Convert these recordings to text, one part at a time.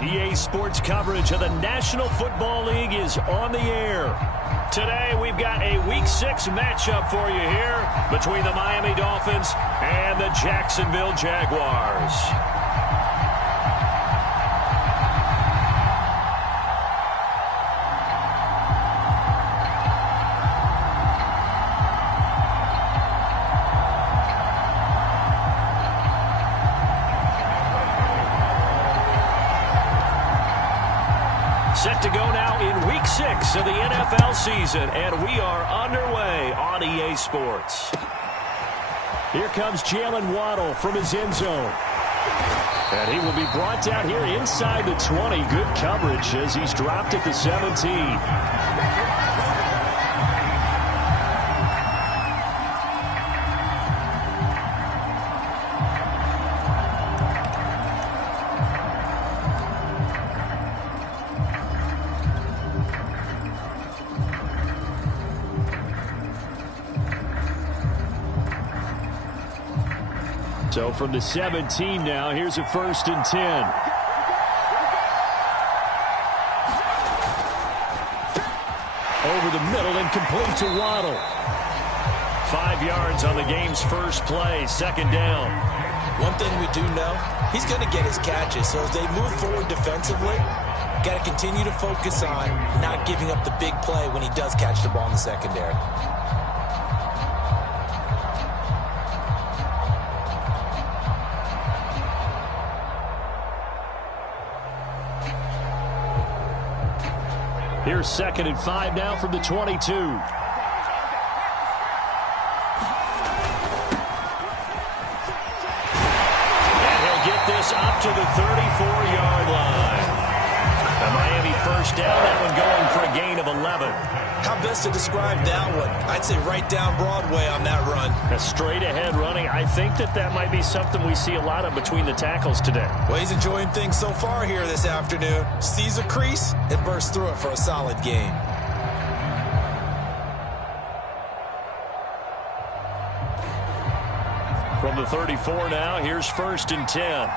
EA Sports coverage of the National Football League is on the air. Today, we've got a Week 6 matchup for you here between the Miami Dolphins and the Jacksonville Jaguars. Set to go now in Week 6 of the NFL season, and we are underway on EA Sports. Here comes Jalen Waddle from his end zone. And he will be brought down here inside the 20. Good coverage as he's dropped at the 17. So from the 17 now, here's a 1st and 10. Over the middle and complete to Waddle. 5 yards on the game's first play, 2nd down. One thing we do know, he's going to get his catches. So as they move forward defensively, got to continue to focus on not giving up the big play when he does catch the ball in the secondary. Here's 2nd and 5 now from the 22. And he'll get this up to the 34-yard line. A Miami 1st down, that one going for a gain of 11. How best to describe that one? I'd say right down Broadway on that run. A straight-ahead running. I think that might be something we see a lot of between the tackles today. Well, he's enjoying things so far here this afternoon. Sees a crease and bursts through it for a solid gain. From the 34 now, here's 1st and 10.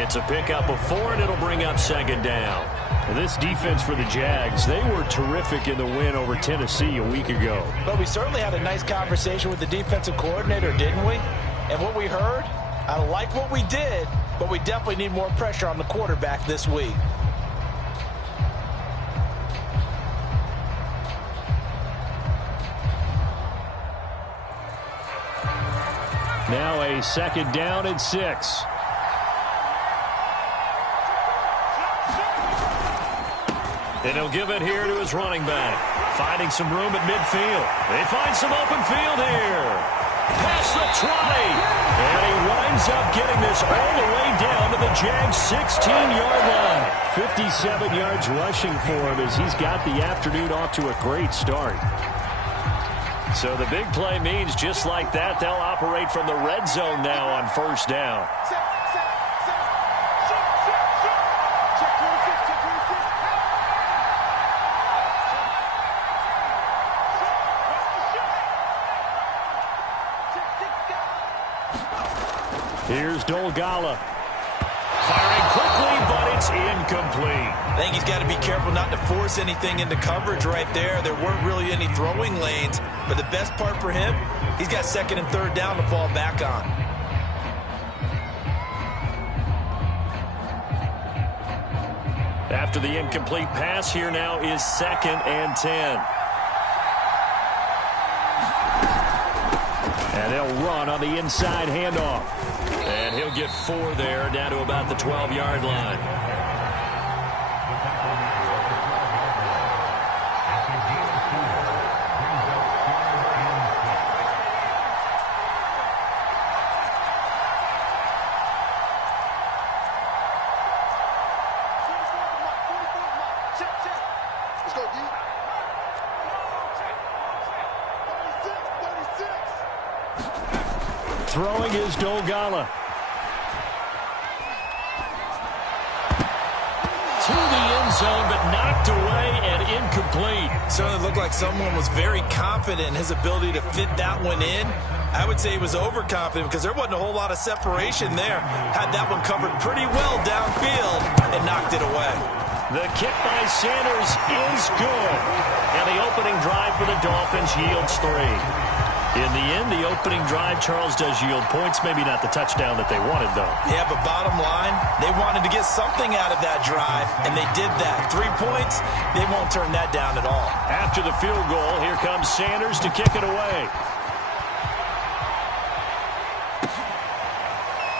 It's a pickup of 4, and it'll bring up 2nd down. Well, this defense for the Jags, they were terrific in the win over Tennessee a week ago. But we certainly had a nice conversation with the defensive coordinator, didn't we? And what we heard, I like what we did, but we definitely need more pressure on the quarterback this week. Now a 2nd down and 6. And he'll give it here to his running back. Finding some room at midfield. They find some open field here. Past the 20. And he winds up getting this all the way down to the Jags' 16-yard line. 57 yards rushing for him as he's got the afternoon off to a great start. So the big play means just like that, they'll operate from the red zone now on 1st down. Here's Dolgala. Firing quickly, but it's incomplete. I think he's got to be careful not to force anything into coverage right there. There weren't really any throwing lanes, but the best part for him, he's got 2nd and 3rd down to fall back on. After the incomplete pass, here now is 2nd and 10. And they'll run on the inside handoff. And he'll get 4 there, down to about the 12-yard line. Throwing is Dolgala. To the zone, but knocked away and incomplete. Certainly looked like someone was very confident in his ability to fit that one in. I would say he was overconfident because there wasn't a whole lot of separation there. Had that one covered pretty well downfield and knocked it away. The kick by Sanders is good. And the opening drive for the Dolphins yields 3. In the end, the opening drive, Charles, does yield points. Maybe not the touchdown that they wanted, though. Yeah, but bottom line, they wanted to get something out of that drive, and they did that. 3 points, they won't turn that down at all. After the field goal, here comes Sanders to kick it away.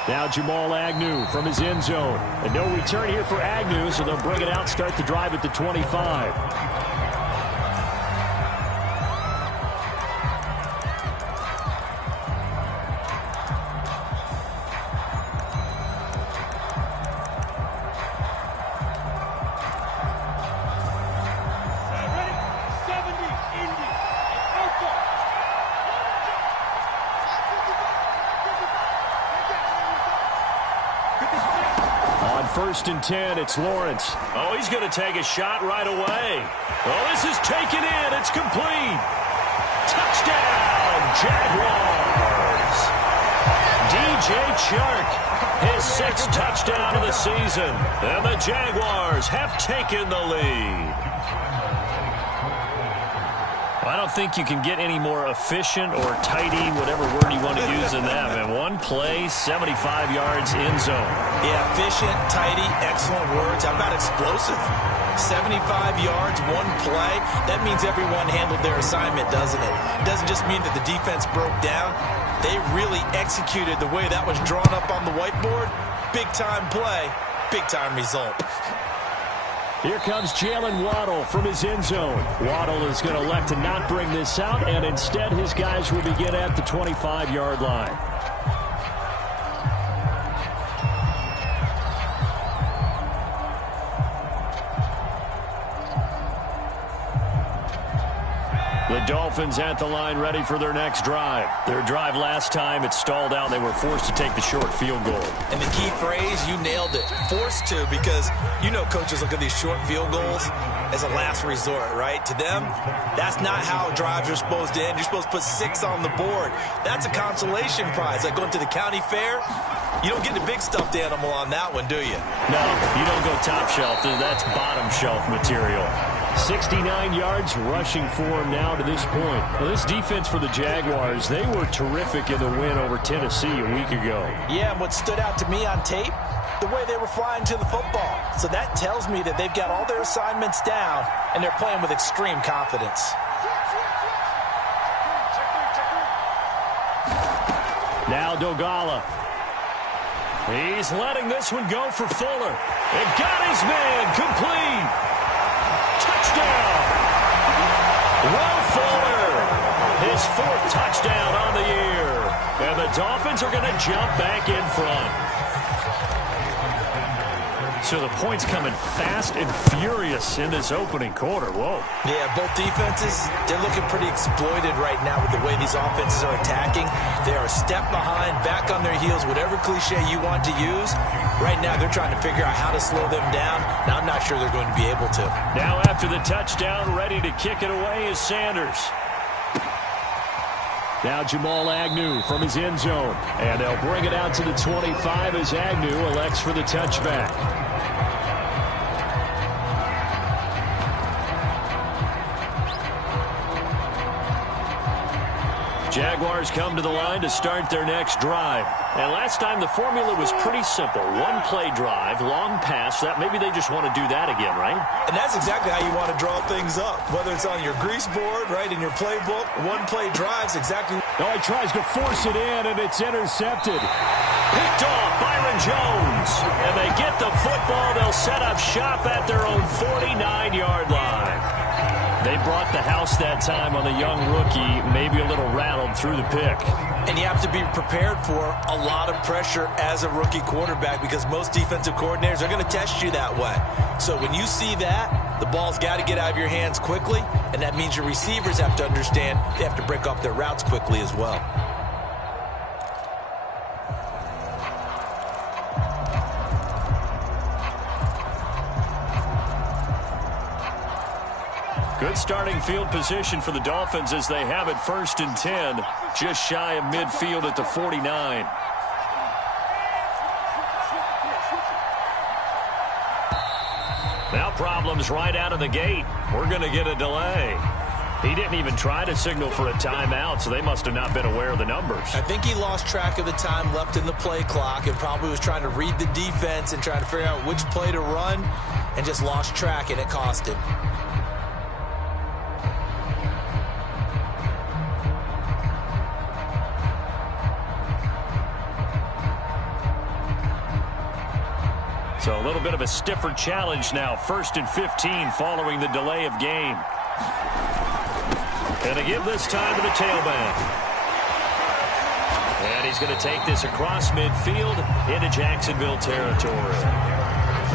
Now Jamal Agnew from his end zone. And no return here for Agnew, so they'll bring it out, start the drive at the 25. First and 10, it's Lawrence. Oh, he's going to take a shot right away. Oh, this is taken in. It's complete. Touchdown, Jaguars. DJ Chark, his 6th touchdown of the season. And the Jaguars have taken the lead. I don't think you can get any more efficient or tidy, whatever word you want to use in that. And one play, 75 yards in zone. Yeah, efficient, tidy, excellent words. How about explosive? 75 yards, one play. That means everyone handled their assignment, doesn't it? It doesn't just mean that the defense broke down. They really executed the way that was drawn up on the whiteboard. Big-time play, big-time result. Here comes Jalen Waddle from his end zone. Waddle is going to elect to not bring this out, and instead his guys will begin at the 25-yard line. The Dolphins at the line ready for their next drive. Their drive last time, it stalled out. They were forced to take the short field goal. And the key phrase, you nailed it. Forced to, because you know coaches look at these short field goals as a last resort, right? To them, that's not how drives are supposed to end. You're supposed to put 6 on the board. That's a consolation prize. Like going to the county fair, you don't get the big stuffed animal on that one, do you? No, you don't go top shelf. That's bottom shelf material. 69 yards rushing for him now to this point. Well, this defense for the Jaguars, they were terrific in the win over Tennessee a week ago. Yeah, and what stood out to me on tape, the way they were flying to the football. So that tells me that they've got all their assignments down, and they're playing with extreme confidence. Now Dogala. He's letting this one go for Fuller. It got his man complete. Touchdown! Will Fuller, his 4th touchdown on the year. And the Dolphins are going to jump back in front. So the points coming fast and furious in this opening quarter. Whoa. Yeah, both defenses, they're looking pretty exploited right now with the way these offenses are attacking. They are a step behind, back on their heels, whatever cliche you want to use. Right now, they're trying to figure out how to slow them down, and I'm not sure they're going to be able to. Now after the touchdown, ready to kick it away is Sanders. Now Jamal Agnew from his end zone. And they'll bring it out to the 25 as Agnew elects for the touchback. Jaguars come to the line to start their next drive. And last time the formula was pretty simple. One play drive, long pass. That maybe they just want to do that again, right? And that's exactly how you want to draw things up. Whether it's on your grease board, right, in your playbook, one play drives exactly. Oh, he tries to force it in, and it's intercepted. Picked off Byron Jones. And they get the football. They'll set up shop at their own 49-yard line. They brought the house that time on the young rookie, maybe a little rattled through the pick. And you have to be prepared for a lot of pressure as a rookie quarterback because most defensive coordinators are going to test you that way. So when you see that, the ball's got to get out of your hands quickly, and that means your receivers have to understand they have to break off their routes quickly as well. Good starting field position for the Dolphins as they have it 1st and 10, just shy of midfield at the 49. Now problems right out of the gate. We're going to get a delay. He didn't even try to signal for a timeout, so they must have not been aware of the numbers. I think he lost track of the time left in the play clock and probably was trying to read the defense and trying to figure out which play to run and just lost track, and it cost him. So a little bit of a stiffer challenge now. 1st and 15 following the delay of game. And to give this time to the tailback. And he's going to take this across midfield into Jacksonville territory.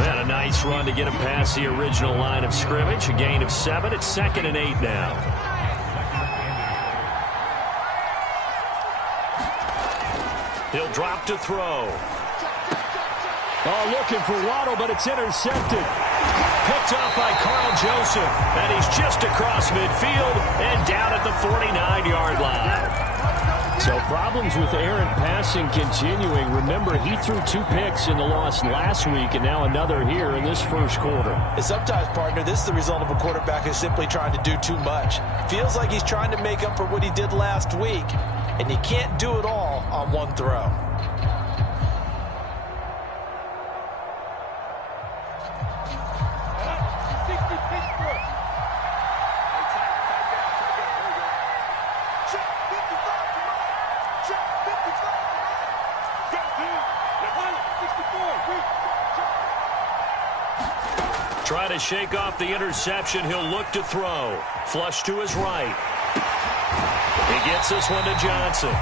And a nice run to get him past the original line of scrimmage. A gain of 7. It's 2nd and 8 now. He'll drop to throw. Oh, looking for Waddle, but it's intercepted. Picked off by Carl Joseph. And he's just across midfield and down at the 49-yard line. So problems with errant passing continuing. Remember, he threw 2 picks in the loss last week and now another here in this first quarter. And sometimes, partner, this is the result of a quarterback who's simply trying to do too much. Feels like he's trying to make up for what he did last week, and he can't do it all on one throw. Try to shake off the interception. He'll look to throw. Flush to his right. He gets this one to Johnson.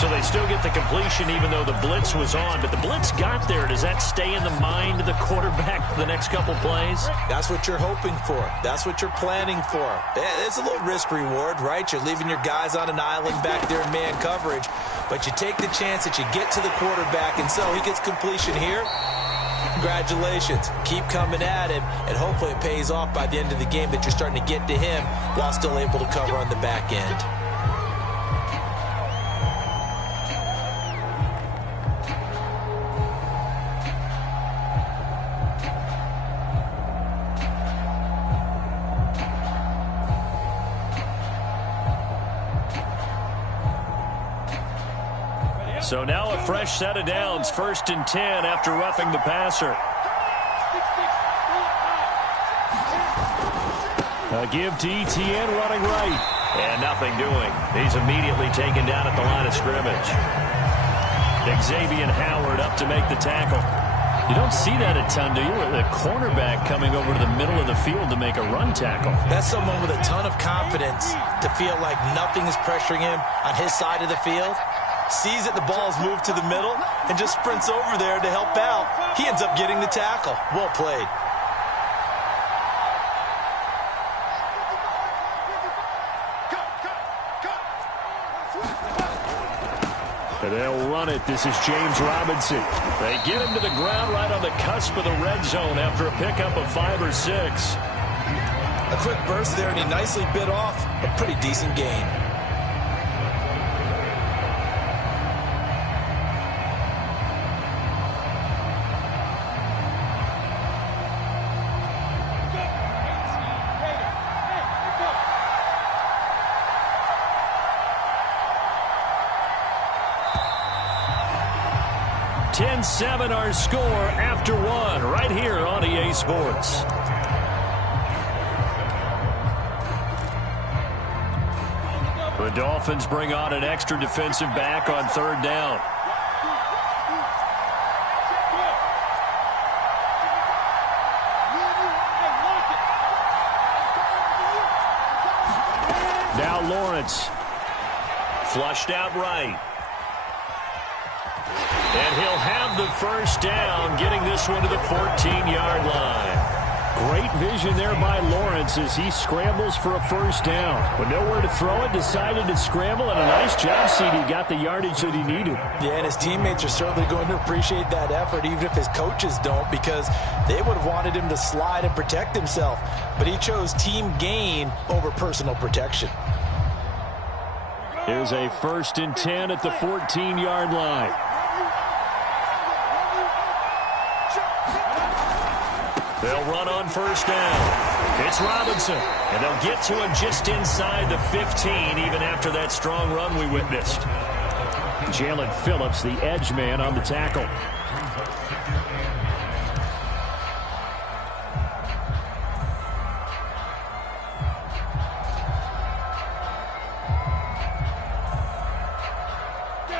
So they still get the completion even though the blitz was on. But the blitz got there. Does that stay in the mind of the quarterback for the next couple plays? That's what you're hoping for. That's what you're planning for. It's a little risk reward, right? You're leaving your guys on an island back there in man coverage. But you take the chance that you get to the quarterback, and so he gets completion here. Congratulations. Keep coming at him, and hopefully it pays off by the end of the game that you're starting to get to him while still able to cover on the back end. So now a fresh set of downs, 1st and 10 after roughing the passer. A give to Etienne running right. And nothing doing. He's immediately taken down at the line of scrimmage. Xavier Howard up to make the tackle. You don't see that a ton, do you? The cornerback coming over to the middle of the field to make a run tackle. That's someone with a ton of confidence to feel like nothing is pressuring him on his side of the field. Sees that the ball has moved to the middle and just sprints over there to help out. He ends up getting the tackle. Well played. And they'll run it. This is James Robinson. They get him to the ground right on the cusp of the red zone after a pickup of 5 or 6. A quick burst there, and he nicely bit off a pretty decent gain. Seven our score after 1 right here on EA Sports. The Dolphins bring on an extra defensive back on 3rd down. Now Lawrence flushed out right. And he'll have the first down, getting this one to the 14-yard line. Great vision there by Lawrence as he scrambles for a first down. With nowhere to throw it, decided to scramble, and a nice job, CD. Got the yardage that he needed. Yeah, and his teammates are certainly going to appreciate that effort, even if his coaches don't, because they would have wanted him to slide and protect himself. But he chose team gain over personal protection. Here's a 1st and 10 at the 14-yard line. They'll run on first down. It's Robinson, and they'll get to him just inside the 15, even after that strong run we witnessed. Jalen Phillips, the edge man, on the tackle.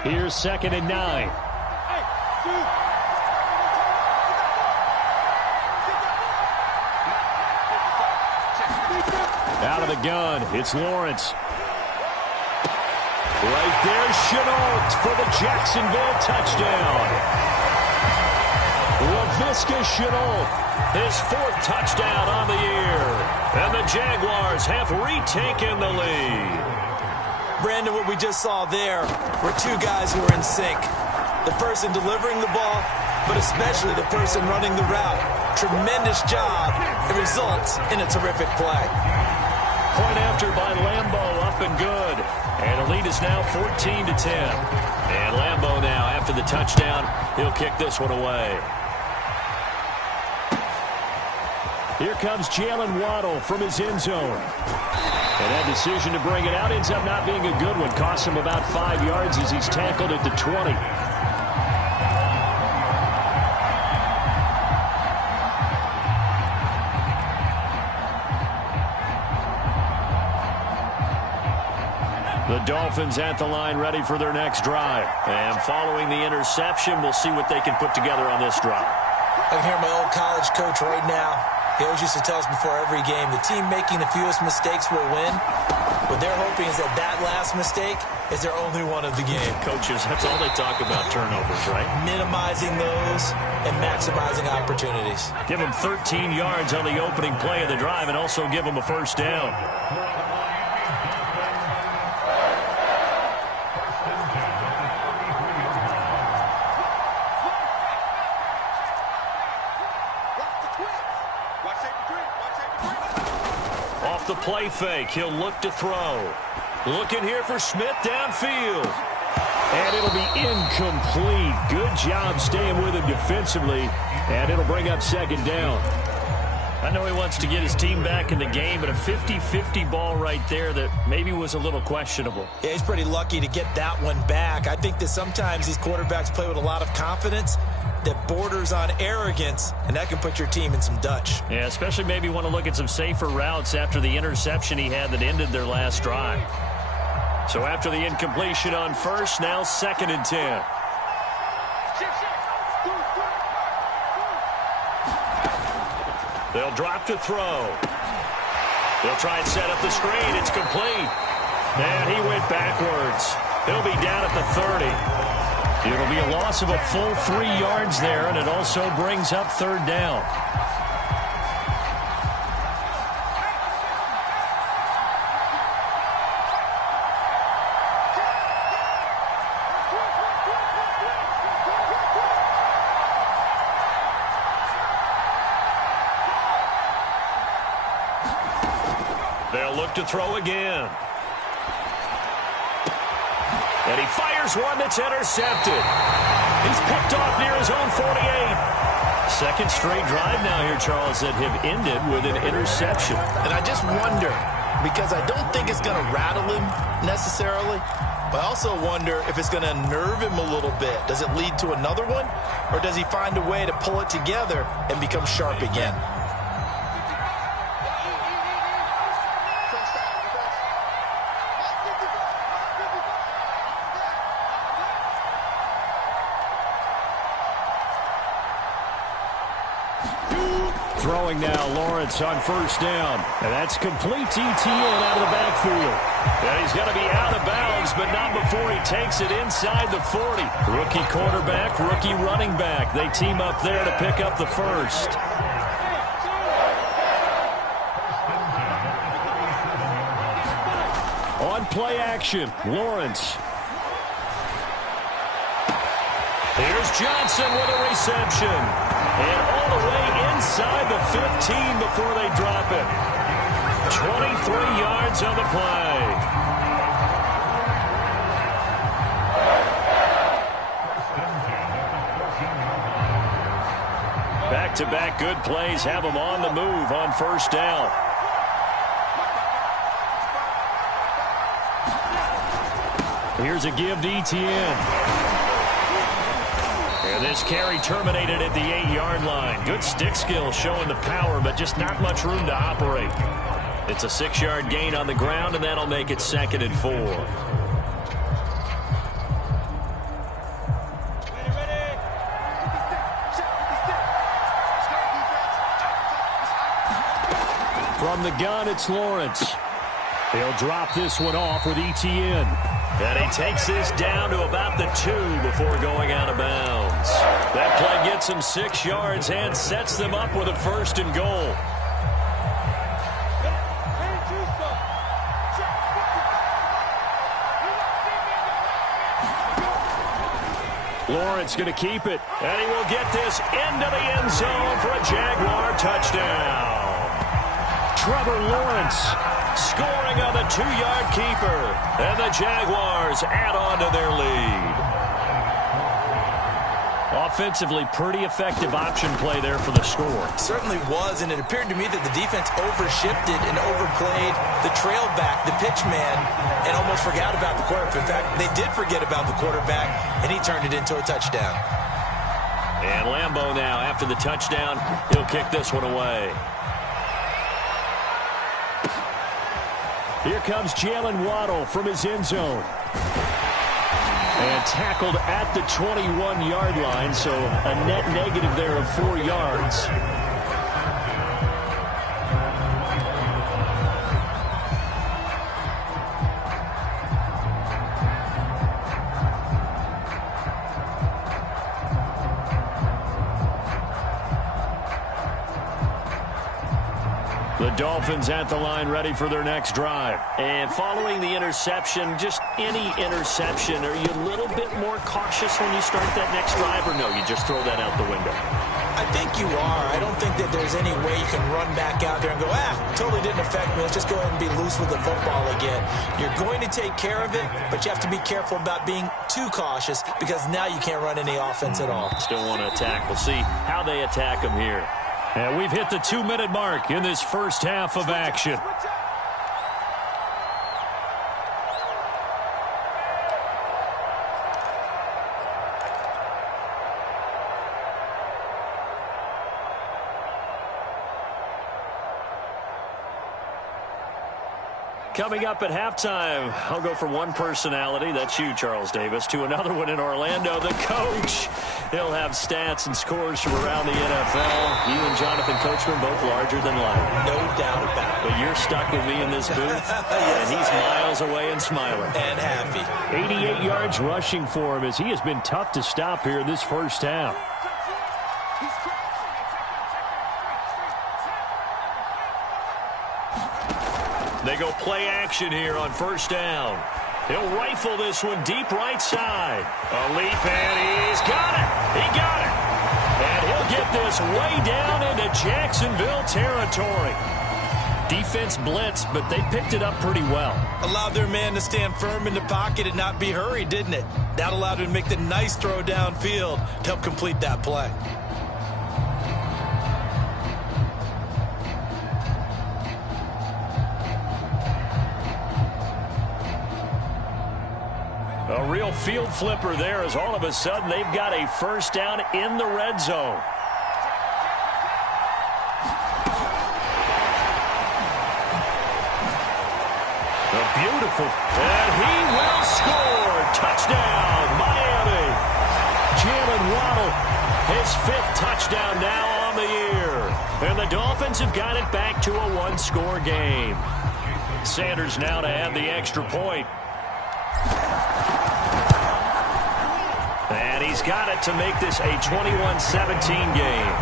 Here's 2nd and 9. Out of the gun, it's Lawrence. Right there, Chenault for the Jacksonville touchdown. Laviska Chenault, his 4th touchdown on the year. And the Jaguars have retaken the lead. Brandon, what we just saw there were two guys who are in sync. The person delivering the ball, but especially the person running the route. Tremendous job. It results in a terrific play. Point after by Lambeau, up and good. And the lead is now 14-10. And Lambeau now, after the touchdown, he'll kick this one away. Here comes Jalen Waddle from his end zone. And that decision to bring it out ends up not being a good one. Costs him about 5 yards as he's tackled at the 20. The Dolphins at the line ready for their next drive. And following the interception, we'll see what they can put together on this drive. I can hear my old college coach right now. He always used to tell us before every game, the team making the fewest mistakes will win. What they're hoping is that that last mistake is their only one of the game. Coaches, that's all they talk about, turnovers, right? Minimizing those and maximizing opportunities. Give them 13 yards on the opening play of the drive and also give them a first down. Off the play fake, he'll look to throw. Looking here for Smith downfield. And it'll be incomplete. Good job staying with him defensively. And it'll bring up 2nd down. I know he wants to get his team back in the game, but a 50-50 ball right there that maybe was a little questionable. Yeah, he's pretty lucky to get that one back. I think that sometimes these quarterbacks play with a lot of confidence that borders on arrogance, and that can put your team in some Dutch. Yeah, especially maybe want to look at some safer routes after the interception he had that ended their last drive. So after the incompletion on first, now 2nd and 10. They'll drop to throw. They'll try and set up the screen. It's complete. And he went backwards. He'll be down at the 30. It'll be a loss of a full 3 yards there, and it also brings up 3rd down. They'll look to throw again. And he fires one that's intercepted. He's picked off near his own 48. 2nd straight drive now here, Charles, that have ended with an interception. And I just wonder, because I don't think it's going to rattle him necessarily, but I also wonder if it's going to nerve him a little bit. Does it lead to another one? Or does he find a way to pull it together and become sharp again? Throwing now, Lawrence on first down. And that's complete ETN out of the backfield. And he's going to be out of bounds, but not before he takes it inside the 40. Rookie quarterback, rookie running back. They team up there to pick up the first. On play action, Lawrence. Here's Johnson with a reception. And all the way inside the 15 before they drop it. 23 yards on the play. Back-to-back good plays have them on the move on first down. Here's a give to Etienne. And this carry terminated at the 8-yard line. Good stick skill showing the power, but just not much room to operate. It's a 6-yard gain on the ground, and that'll make it 2nd and 4. From the gun, it's Lawrence. He'll drop this one off with Etienne. And he takes this down to about the 2 before going out of bounds. That play gets him 6 yards and sets them up with a 1st and goal. Lawrence going to keep it. And he will get this into the end zone for a Jaguar touchdown. Trevor Lawrence scoring on the 2-yard keeper. And the Jaguars add on to their lead. Offensively, pretty effective option play there for the score. Certainly was, and it appeared to me that the defense overshifted and overplayed the trail back, the pitch man, and almost forgot about the quarterback. In fact, they did forget about the quarterback, and he turned it into a touchdown. And Lambeau now, after the touchdown, he'll kick this one away. Here comes Jalen Waddle from his end zone. And tackled at the 21-yard line, so a net negative there of 4 yards. The Dolphins at the line ready for their next drive. And following the interception, just any interception, are you a little bit more cautious when you start that next drive, or no, you just throw that out the window? I think you are. I don't think that there's any way you can run back out there and go, totally didn't affect me. Let's just go ahead and be loose with the football again. You're going to take care of it, but you have to be careful about being too cautious because now you can't run any offense at all. Still want to attack. We'll see how they attack them here. And we've hit the 2-minute mark in this first half of action. Coming up at halftime, I'll go from one personality, that's you, Charles Davis, to another one in Orlando, the coach. He'll have stats and scores from around the NFL. You and Jonathan Coachman both larger than life. No doubt about it. But you're stuck with me in this booth, yes, and he's miles away and smiling. And happy. 88 yards rushing for him as he has been tough to stop here in this first half. They go play action here on first down. He'll rifle this one deep right side. A leap, and he's got it. He got it. And he'll get this way down into Jacksonville territory. Defense blitzed, but they picked it up pretty well. Allowed their man to stand firm in the pocket and not be hurried, didn't it? That allowed him to make the nice throw downfield to help complete that play. A real field flipper there as all of a sudden they've got a first down in the red zone. A beautiful, and he will score. Touchdown, Miami. Jalen Waddle, his 5th touchdown now on the year. And the Dolphins have got it back to a one-score game. Sanders now to add the extra point. And he's got it to make this a 21-17 game.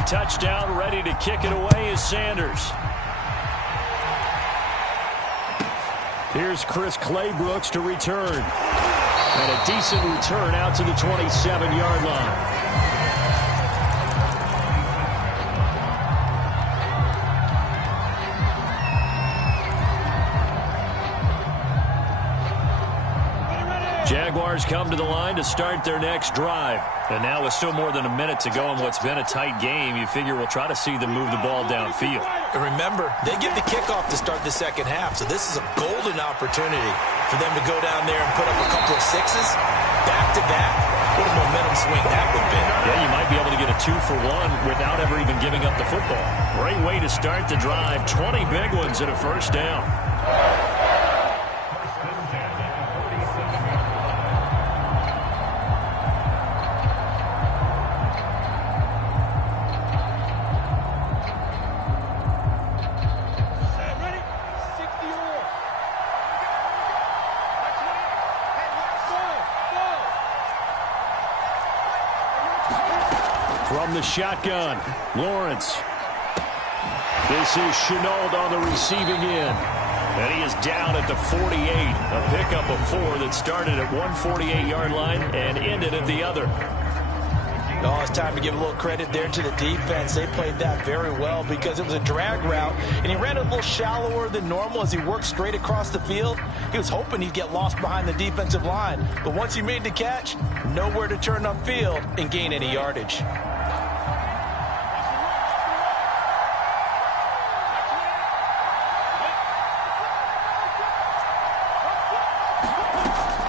the touchdown. Ready to kick it away is Sanders. Here's Chris Claybrooks to return. And a decent return out to the 27-yard line. Jaguars come to the line to start their next drive. And now with still more than a minute to go in what's been a tight game, you figure we'll try to see them move the ball downfield. And remember, they get the kickoff to start the second half, so this is a golden opportunity for them to go down there and put up a couple of sixes back-to-back. What a momentum swing that would be. Yeah, you might be able to get a 2-for-1 without ever even giving up the football. Great way to start the drive. 20 big ones and a first down. From the shotgun, Lawrence. This is Chenault on the receiving end. And he is down at the 48. A pickup of 4 that started at 148-yard line and ended at the other. Oh, it's time to give a little credit there to the defense. They played that very well because it was a drag route, and he ran a little shallower than normal as he worked straight across the field. He was hoping he'd get lost behind the defensive line, but once he made the catch, nowhere to turn upfield and gain any yardage.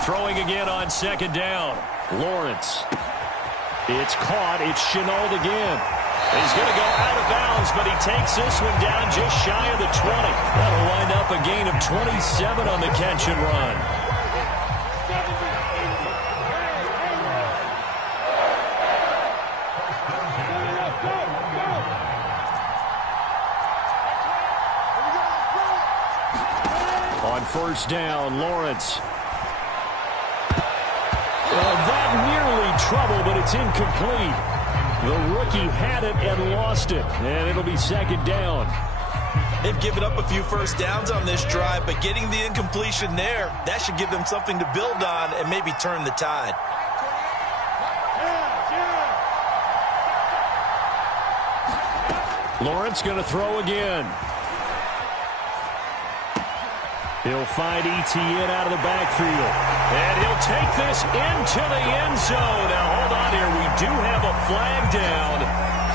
Throwing again on second down. Lawrence. It's caught. It's Chenault again. He's going to go out of bounds, but he takes this one down just shy of the 20. That'll wind up a gain of 27 on the catch and run. On first down, Lawrence. That nearly trouble, but it's incomplete. The rookie had it and lost it, and it'll be second down. They've given up a few first downs on this drive, but getting the incompletion there, that should give them something to build on and maybe turn the tide. Lawrence going to throw again. He'll find Etienne out of the backfield. And he'll take this into the end zone. Now, hold on here. We do have a flag down.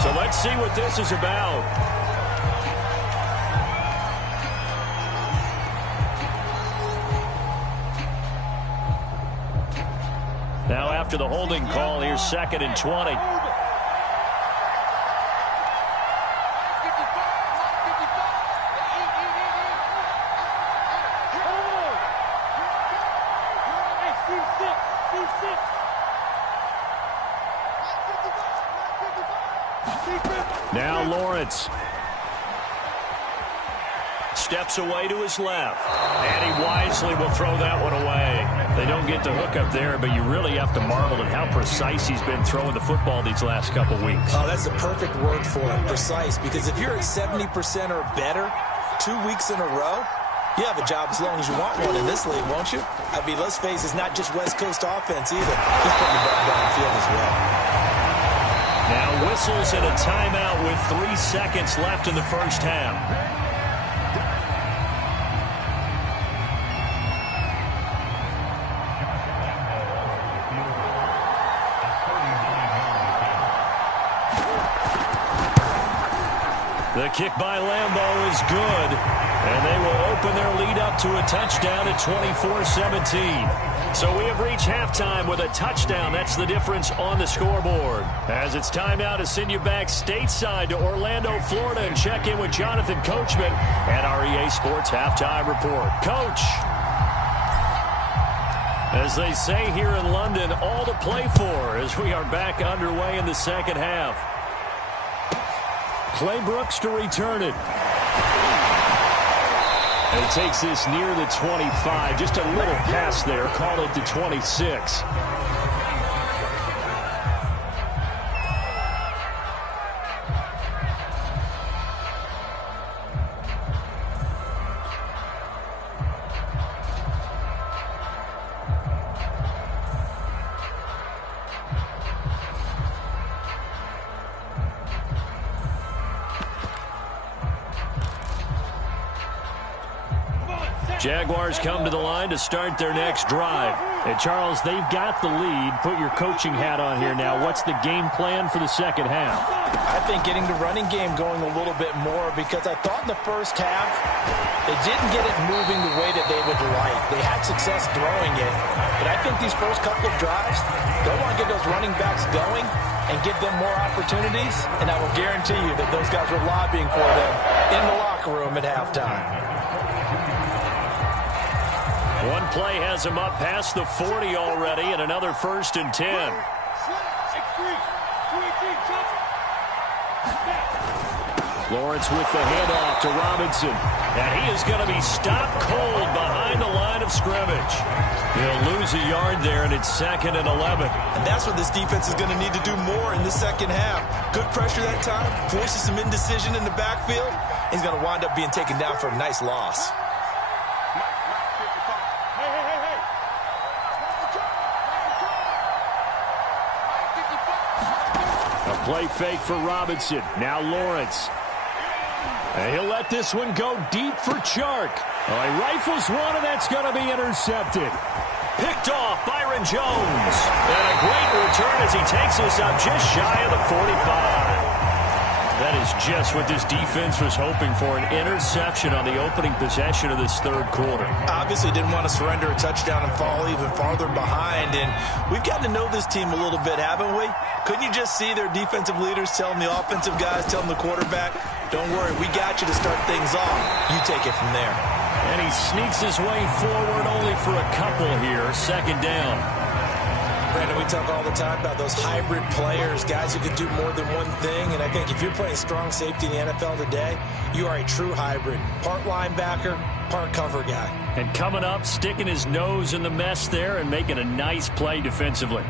So let's see what this is about. Now, after the holding call, here's 2nd and 20. Now Lawrence steps away to his left, and he wisely will throw that one away. They don't get the hook up there, but you really have to marvel at how precise he's been throwing the football these last couple weeks. Oh, that's a perfect word for it, precise, because if you're at 70% or better 2 weeks in a row, you have a job as long as you want one in this league, won't you? I mean, let's face it, it's not just West Coast offense either. He's putting the ball downfield as well. Now whistles and a timeout with 3 seconds left in the first half. The kick by Lambeau is good, and they will open their lead up to a touchdown at 24-17. So we have reached halftime with a touchdown. That's the difference on the scoreboard. As it's time now to send you back stateside to Orlando, Florida, and check in with Jonathan Coachman at our EA Sports Halftime Report. Coach, as they say here in London, all to play for as we are back underway in the second half. Claybrooks to return it. And he takes this near the 25. Just a little pass there. Call it the 26. Jaguars come to the line to start their next drive. And Charles, they've got the lead. Put your coaching hat on here now. What's the game plan for the second half? I think getting the running game going a little bit more, because I thought in the first half they didn't get it moving the way that they would like. They had success throwing it, but I think these first couple of drives, they'll want to get those running backs going and give them more opportunities, and I will guarantee you that those guys were lobbying for them in the locker room at halftime. One play has him up past the 40 already, and another 1st and 10. Lawrence with the handoff to Robinson. And he is going to be stopped cold behind the line of scrimmage. He'll lose a yard there, and it's 2nd and 11. And that's what this defense is going to need to do more in the second half. Good pressure that time, forces some indecision in the backfield. He's going to wind up being taken down for a nice loss. Play fake for Robinson. Now Lawrence. And he'll let this one go deep for Chark. Oh, he rifles one, and that's going to be intercepted. Picked off Byron Jones. And a great return as he takes us up just shy of the 45. That is just what this defense was hoping for, an interception on the opening possession of this third quarter. Obviously didn't want to surrender a touchdown and fall even farther behind, and we've gotten to know this team a little bit, haven't we? Couldn't you just see their defensive leaders telling the offensive guys, telling the quarterback, don't worry, we got you to start things off. You take it from there. And he sneaks his way forward only for a couple here, 2nd down. Brandon, we talk all the time about those hybrid players, guys who can do more than one thing, and I think if you're playing strong safety in the NFL today, you are a true hybrid. Part linebacker, part cover guy. And coming up, sticking his nose in the mess there and making a nice play defensively.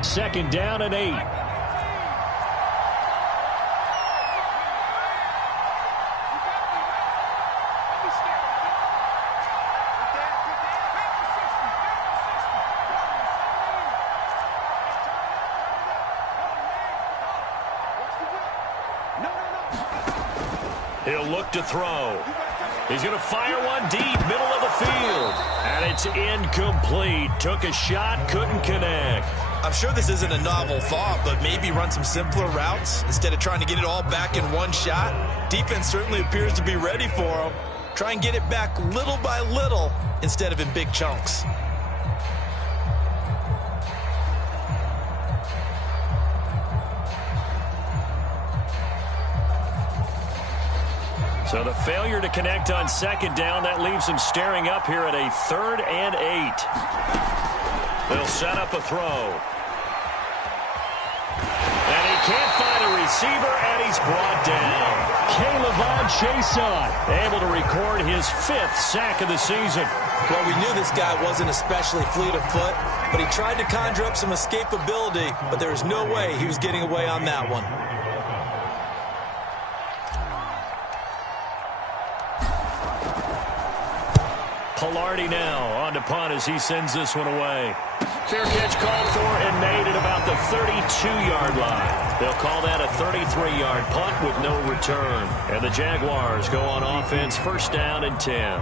2nd down and 8. He'll look to throw. He's going to fire one deep, middle of the field. And it's incomplete. Took a shot, couldn't connect. I'm sure this isn't a novel thought, but maybe run some simpler routes instead of trying to get it all back in one shot. Defense certainly appears to be ready for him. Try and get it back little by little instead of in big chunks. So the failure to connect on 2nd down, that leaves him staring up here at a 3rd and 8. They'll set up a throw. And he can't find a receiver, and he's brought down. K'Lavon Chaisson able to record his 5th sack of the season. Well, we knew this guy wasn't especially fleet of foot, but he tried to conjure up some escapability, but there was no way he was getting away on that one. Pilardi now on to punt as he sends this one away. Fair catch called for and made at about the 32-yard line. They'll call that a 33-yard punt with no return. And the Jaguars go on offense, 1st down and 10.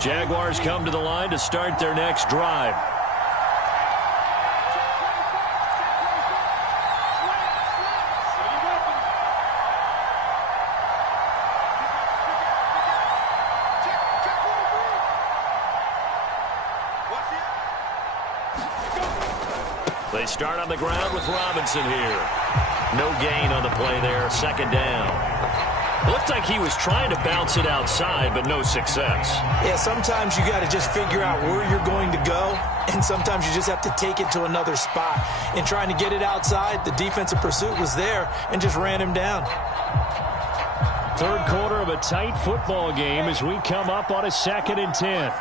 Jaguars come to the line to start their next drive. They start on the ground with Robinson here. No gain on the play there, 2nd down. Looked like he was trying to bounce it outside, but no success. Yeah, sometimes you got to just figure out where you're going to go, and sometimes you just have to take it to another spot. In trying to get it outside, the defensive pursuit was there and just ran him down. 3rd quarter of a tight football game as we come up on a 2nd and 10.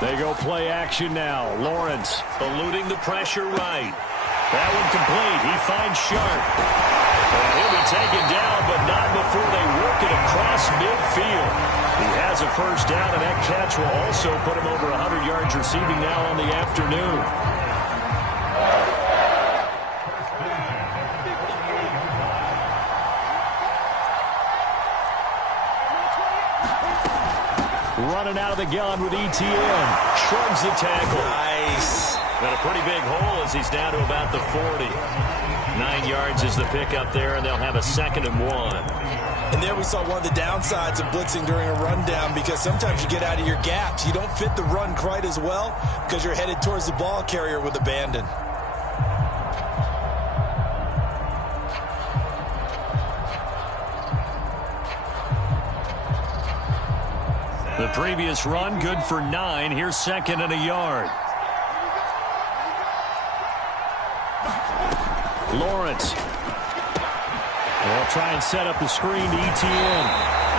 They go play action now. Lawrence eluding the pressure right. That one complete. He finds Sharp. And he'll be taken down, but not before they work it across midfield. He has a first down, and that catch will also put him over 100 yards receiving now on the afternoon. Running out of the gun with ETN. Shrugs the tackle. Nice. Got a pretty big hole as he's down to about the 40. 9 yards is the pickup there, and they'll have a 2nd and 1. And there we saw one of the downsides of blitzing during a rundown, because sometimes you get out of your gaps. You don't fit the run quite as well because you're headed towards the ball carrier with abandon. The previous run, good for 9. Here's 2nd and a yard. Lawrence. They'll try and set up the screen to ETN.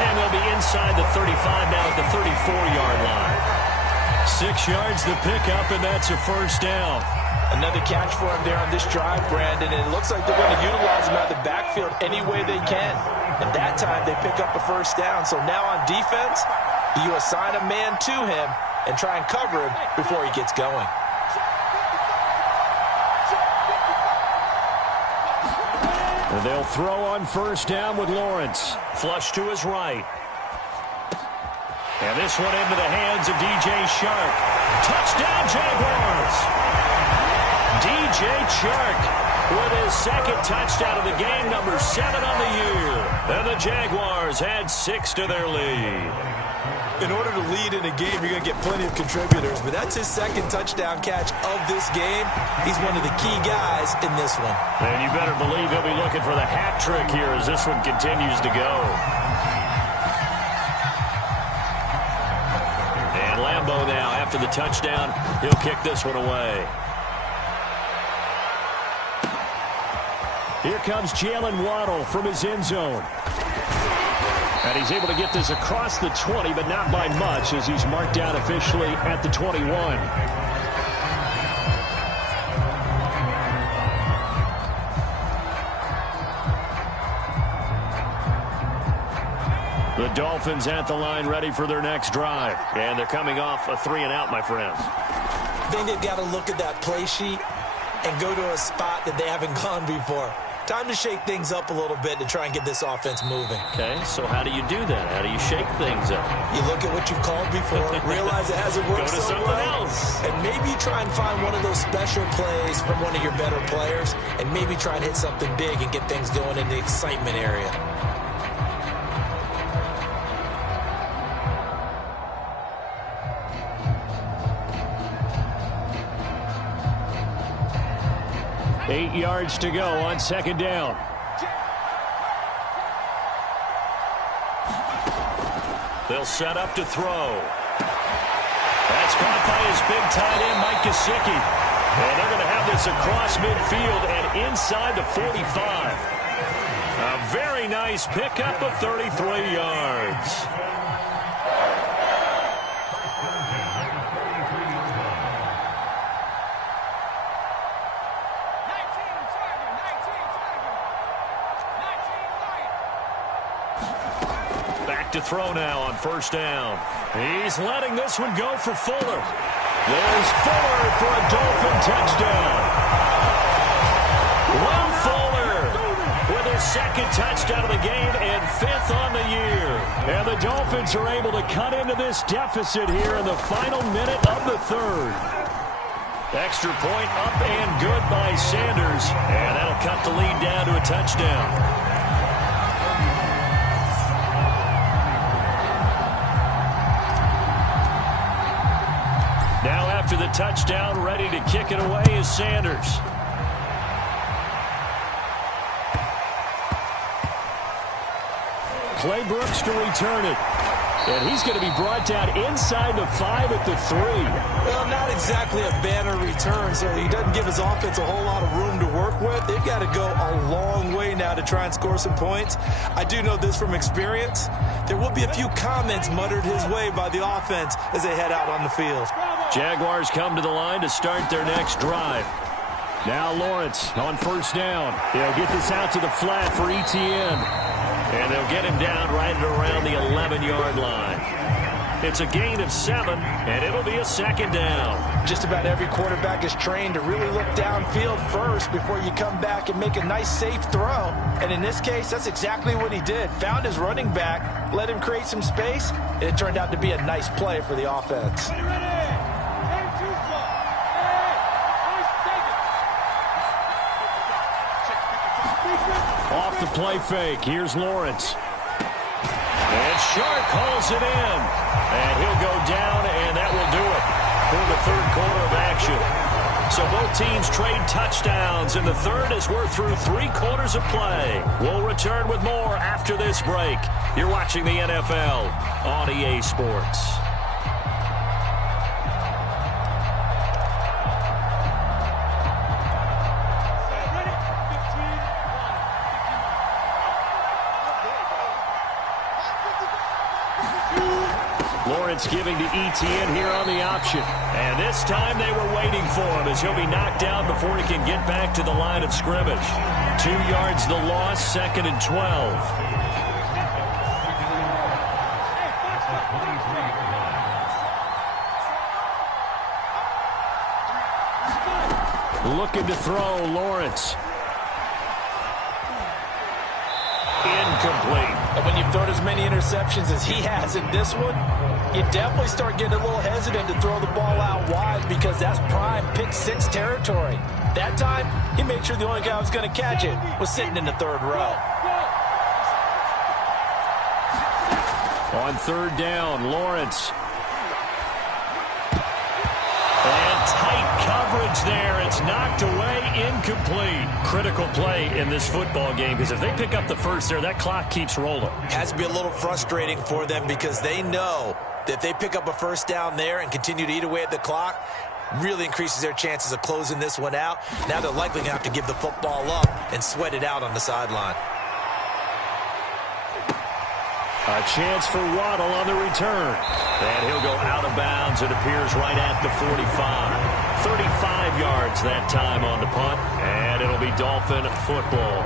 And they'll be inside the 35 now at the 34-yard line. 6 yards the pickup, and that's a first down. Another catch for him there on this drive, Brandon, and it looks like they're going to utilize him out of the backfield any way they can. And that time they pick up a first down. So now on defense, you assign a man to him and try and cover him before he gets going. And they'll throw on first down with Lawrence. Flush to his right. And this one into the hands of DJ Chark. Touchdown, Jaguars! DJ Chark with his 2nd touchdown of the game, number 7 on the year. And the Jaguars add 6 to their lead. In order to lead in a game, you're going to get plenty of contributors, but that's his 2nd touchdown catch of this game. He's one of the key guys in this one. And you better believe he'll be looking for the hat trick here as this one continues to go. And Lambeau now, after the touchdown, he'll kick this one away. Here comes Jalen Waddle from his end zone. And he's able to get this across the 20, but not by much, as he's marked down officially at the 21. The Dolphins at the line, ready for their next drive. And they're coming off a 3-and-out, my friends. I think they've got to look at that play sheet and go to a spot that they haven't gone before. Time to shake things up a little bit to try and get this offense moving. Okay, so how do you do that? How do you shake things up? You look at what you've called before, realize it hasn't worked Go to so something well, else. and maybe try and find one of those special plays from one of your better players, and maybe try and hit something big and get things going in the excitement area. Eight yards to go on 2nd down. They'll set up to throw. That's caught by his big tight end, Mike Gesicki. And they're going to have this across midfield and inside the 45. A very nice pickup of 33 yards. To throw now on first down. He's letting this one go for Fuller. There's Fuller for a Dolphin touchdown. Will Fuller with his 2nd touchdown of the game and 5th on the year. And the Dolphins are able to cut into this deficit here in the final minute of the 3rd. Extra point up and good by Sanders. And that'll cut the lead down to a touchdown. After the touchdown, ready to kick it away is Sanders. Clay Brooks to return it. And he's going to be brought down inside the 5 at the 3. Well, not exactly a banner return, so he doesn't give his offense a whole lot of room to work with. They've got to go a long way now to try and score some points. I do know this from experience. There will be a few comments muttered his way by the offense as they head out on the field. Jaguars come to the line to start their next drive. Now Lawrence on first down. He'll get this out to the flat for Etienne. And they'll get him down right at around the 11-yard line. It's a gain of 7, and it'll be a second down. Just about every quarterback is trained to really look downfield first before you come back and make a nice, safe throw. And in this case, that's exactly what he did. Found his running back, let him create some space, and it turned out to be a nice play for the offense. Off the play fake. Here's Lawrence. And Shark calls it in. And he'll go down, and that will do it for the third quarter of action. So both teams trade touchdowns, and the third as we're through 3 quarters of play. We'll return with more after this break. You're watching the NFL on EA Sports. Lawrence giving to Etienne here on the option. And this time they were waiting for him as he'll be knocked down before he can get back to the line of scrimmage. 2 yards the loss, 2nd and 12. Looking to throw, Lawrence. Incomplete. And when you've thrown as many interceptions as he has in this one, you definitely start getting a little hesitant to throw the ball out wide because that's prime pick 6 territory. That time, he made sure the only guy who was going to catch it was sitting in the third row. On third down, Lawrence. And tight coverage there. It's knocked away, incomplete. Critical play in this football game because if they pick up the first there, that clock keeps rolling. Has to be a little frustrating for them because they know that if they pick up a first down there and continue to eat away at the clock, really increases their chances of closing this one out. Now they're likely going to have to give the football up and sweat it out on the sideline. A chance for Waddle on the return. And he'll go out of bounds. It appears right at the 45. 35 yards that time on the punt. And it'll be Dolphin football.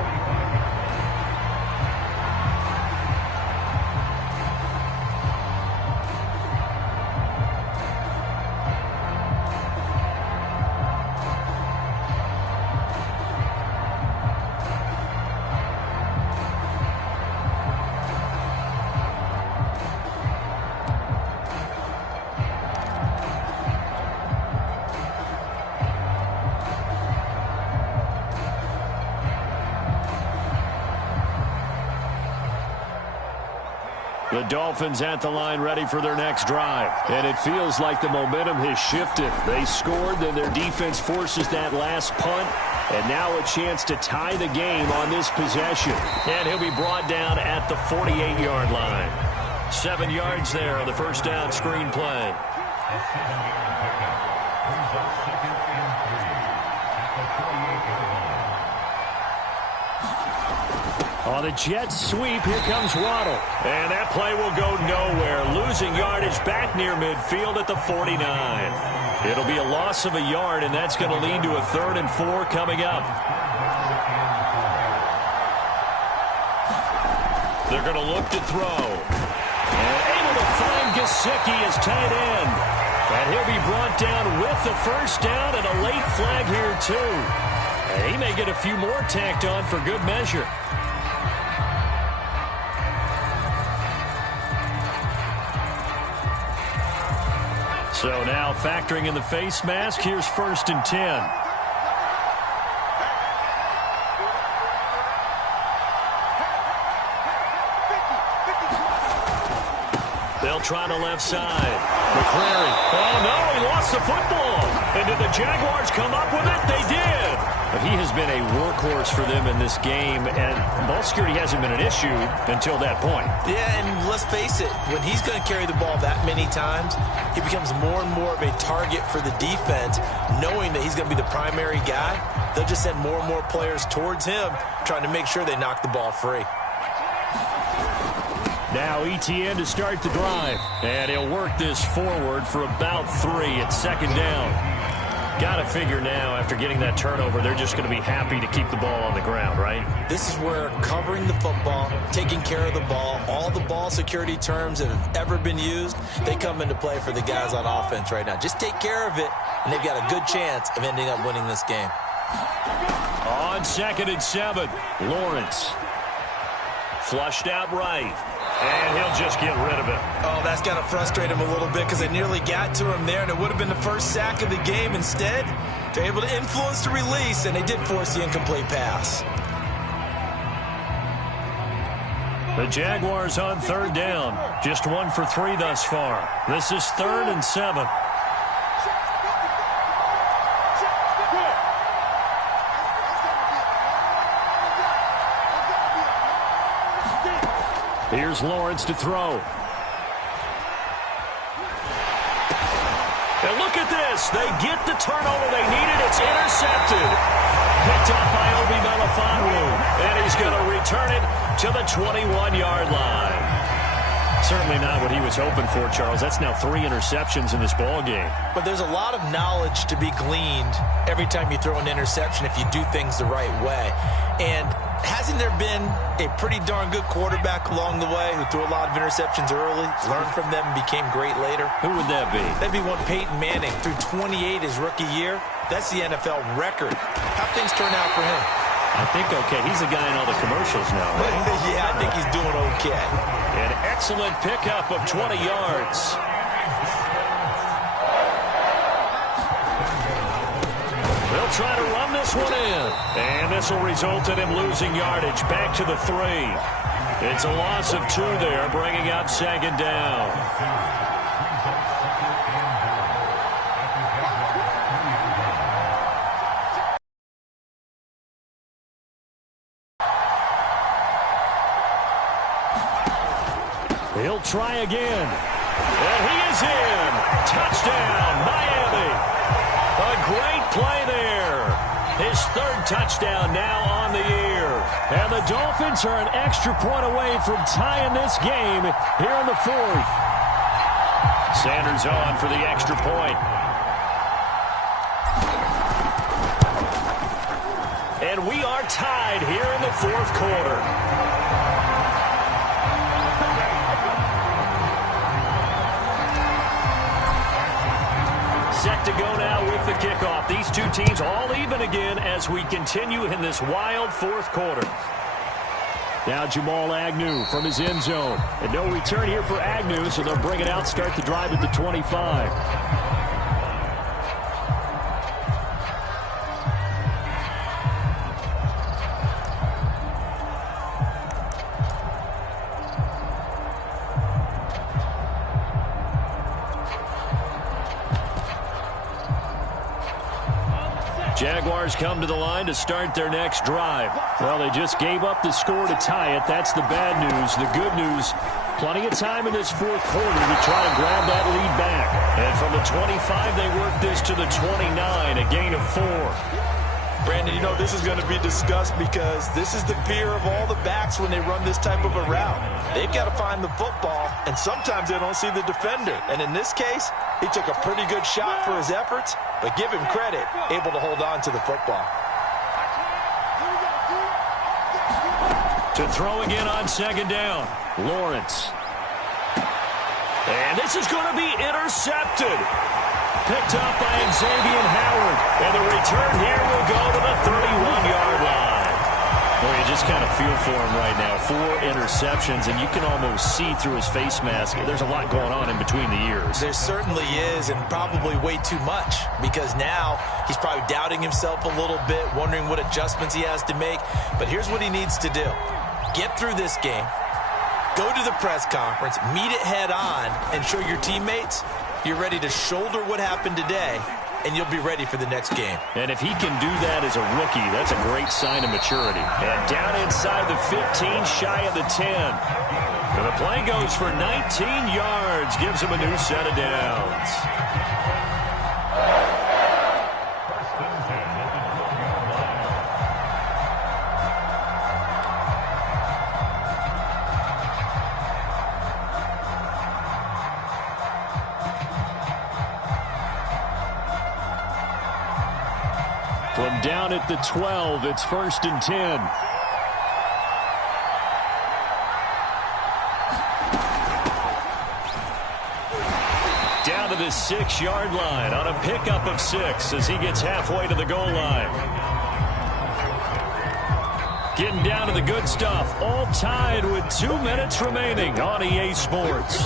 The Dolphins at the line ready for their next drive. And it feels like the momentum has shifted. They scored, then their defense forces that last punt. And now a chance to tie the game on this possession. And he'll be brought down at the 48-yard line. 7 yards there on the first down screen play. On the jet sweep, here comes Waddle. And that play will go nowhere. Losing yardage back near midfield at the 49. It'll be a loss of a yard, and that's going to lead to a 3rd and 4 coming up. They're going to look to throw. And able to find Gesicki as tight end. And he'll be brought down with the first down and a late flag here, too. And he may get a few more tacked on for good measure. So now factoring in the face mask, here's 1st and 10. They'll try the left side. McCrary. Oh, no, he lost the football. And did the Jaguars come up with it? They did. But he has been a workhorse for them in this game, and ball security hasn't been an issue until that point. Yeah, and let's face it, when he's going to carry the ball that many times, he becomes more and more of a target for the defense, knowing that he's going to be the primary guy. They'll just send more and more players towards him, trying to make sure they knock the ball free. Now Etienne to start the drive. And he'll work this forward for about 3 at 2nd down. Got to figure now, after getting that turnover, they're just going to be happy to keep the ball on the ground, right? This is where covering the football, taking care of the ball, all the ball security terms that have ever been used, they come into play for the guys on offense right now. Just take care of it, and they've got a good chance of ending up winning this game. On 2nd and 7, Lawrence. Flushed out right. And he'll just get rid of it. Oh, that's got to frustrate him a little bit because they nearly got to him there, and it would have been the first sack of the game. Instead, they're able to influence the release, and they did force the incomplete pass. The Jaguars on 3rd down. Just 1 for 3 thus far. This is 3rd and 7. Here's Lawrence to throw. And look at this. They get the turnover they needed. It's intercepted. Picked up by Obi Melifonwu. And he's going to return it to the 21-yard line. Certainly not what he was hoping for, Charles. That's now 3 interceptions in this ball game. But there's a lot of knowledge to be gleaned every time you throw an interception if you do things the right way. And hasn't there been a pretty darn good quarterback along the way who threw a lot of interceptions early, learned from them, and became great later? Who would that be? That'd be one Peyton Manning, threw 28 his rookie year. That's the NFL record. How things turn out for him? I think okay. He's the guy in all the commercials now, right? Yeah, I think he's doing okay. An excellent pickup of 20 yards. They'll try to run this one in. And this will result in him losing yardage back to the 3. It's a loss of 2 there, bringing up 2nd down. He'll try again. And he is in. Touchdown, Miami. A great play there. His 3rd touchdown now on the year. And the Dolphins are an extra point away from tying this game here in the 4th. Sanders on for the extra point. And we are tied here in the 4th quarter. Set to go now with the kickoff. These two teams all even again as we continue in this wild 4th quarter. Now Jamal Agnew from his end zone. And no return here for Agnew, so they'll bring it out, start the drive at the 25. Jaguars come to the line to start their next drive. Well, they just gave up the score to tie it. That's the bad news. The good news, plenty of time in this 4th quarter to try to grab that lead back. And from the 25, they work this to the 29, a gain of 4. Brandon, you know, this is going to be discussed because this is the fear of all the backs when they run this type of a route. They've got to find the football, and sometimes they don't see the defender. And in this case, he took a pretty good shot for his efforts, but give him credit, able to hold on to the football. To throw again on 2nd down, Lawrence. And this is going to be intercepted. Picked up by Xavier Howard. And the return here will go to the 31-yard line. Well, you just kind of feel for him right now. 4 interceptions, and you can almost see through his face mask. There's a lot going on in between the ears. There certainly is, and probably way too much, because now he's probably doubting himself a little bit, wondering what adjustments he has to make. But here's what he needs to do. Get through this game, go to the press conference, meet it head on, and show your teammates you're ready to shoulder what happened today, and you'll be ready for the next game. And if he can do that as a rookie, that's a great sign of maturity. And down inside the 15, shy of the 10. And the play goes for 19 yards, gives him a new set of downs. From down at the 12, it's 1st and 10. Down to the 6-yard line on a pickup of 6 as he gets halfway to the goal line. Getting down to the good stuff, all tied with 2 minutes remaining on EA Sports.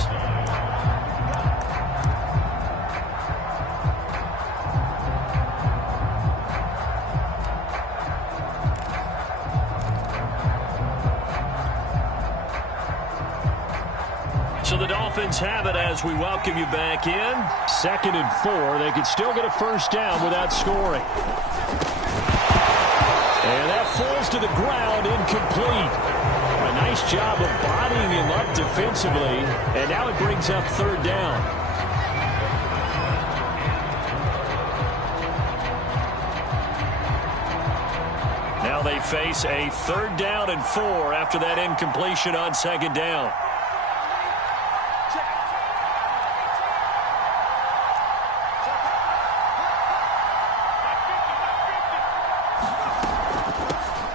So the Dolphins have it as we welcome you back in. 2nd and 4. They could still get a first down without scoring. And that falls to the ground, incomplete. A nice job of bodying him up defensively. And now it brings up 3rd down. Now they face a 3rd down and 4 after that incompletion on 2nd down.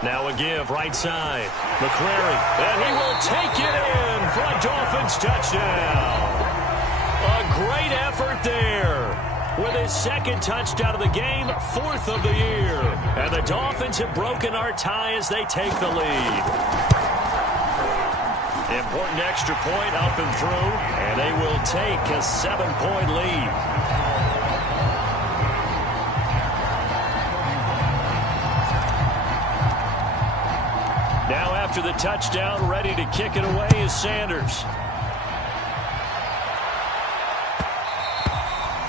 Now a give, right side. McCrary, and he will take it in for a Dolphins touchdown. A great effort there. With his 2nd touchdown of the game, 4th of the year. And the Dolphins have broken our tie as they take the lead. Important extra point up and through, and they will take a 7-point lead. Now after the touchdown, ready to kick it away is Sanders.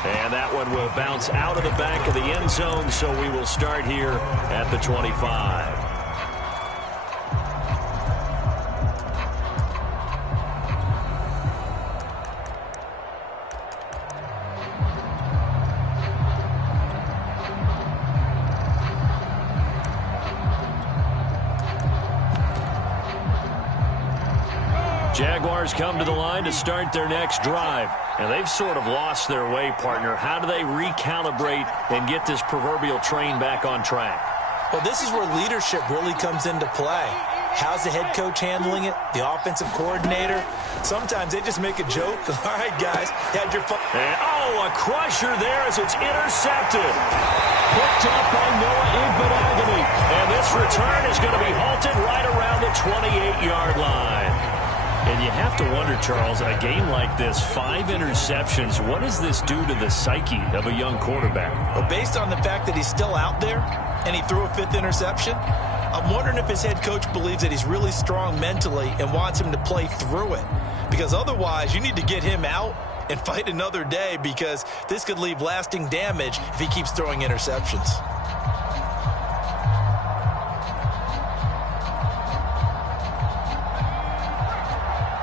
And that one will bounce out of the back of the end zone, so we will start here at the 25. Jaguars come to the line to start their next drive. And they've sort of lost their way, partner. How do they recalibrate and get this proverbial train back on track? Well, this is where leadership really comes into play. How's the head coach handling it? The offensive coordinator? Sometimes they just make a joke. All right, guys, had your fun. And, a crusher there as it's intercepted. Picked up by Noah Igbenogany. And this return is going to be halted right around the 28-yard line. And you have to wonder, Charles, a game like this, 5 interceptions, what does this do to the psyche of a young quarterback? Well, based on the fact that he's still out there and he threw a 5th interception, I'm wondering if his head coach believes that he's really strong mentally and wants him to play through it. Because otherwise, you need to get him out and fight another day, because this could leave lasting damage if he keeps throwing interceptions.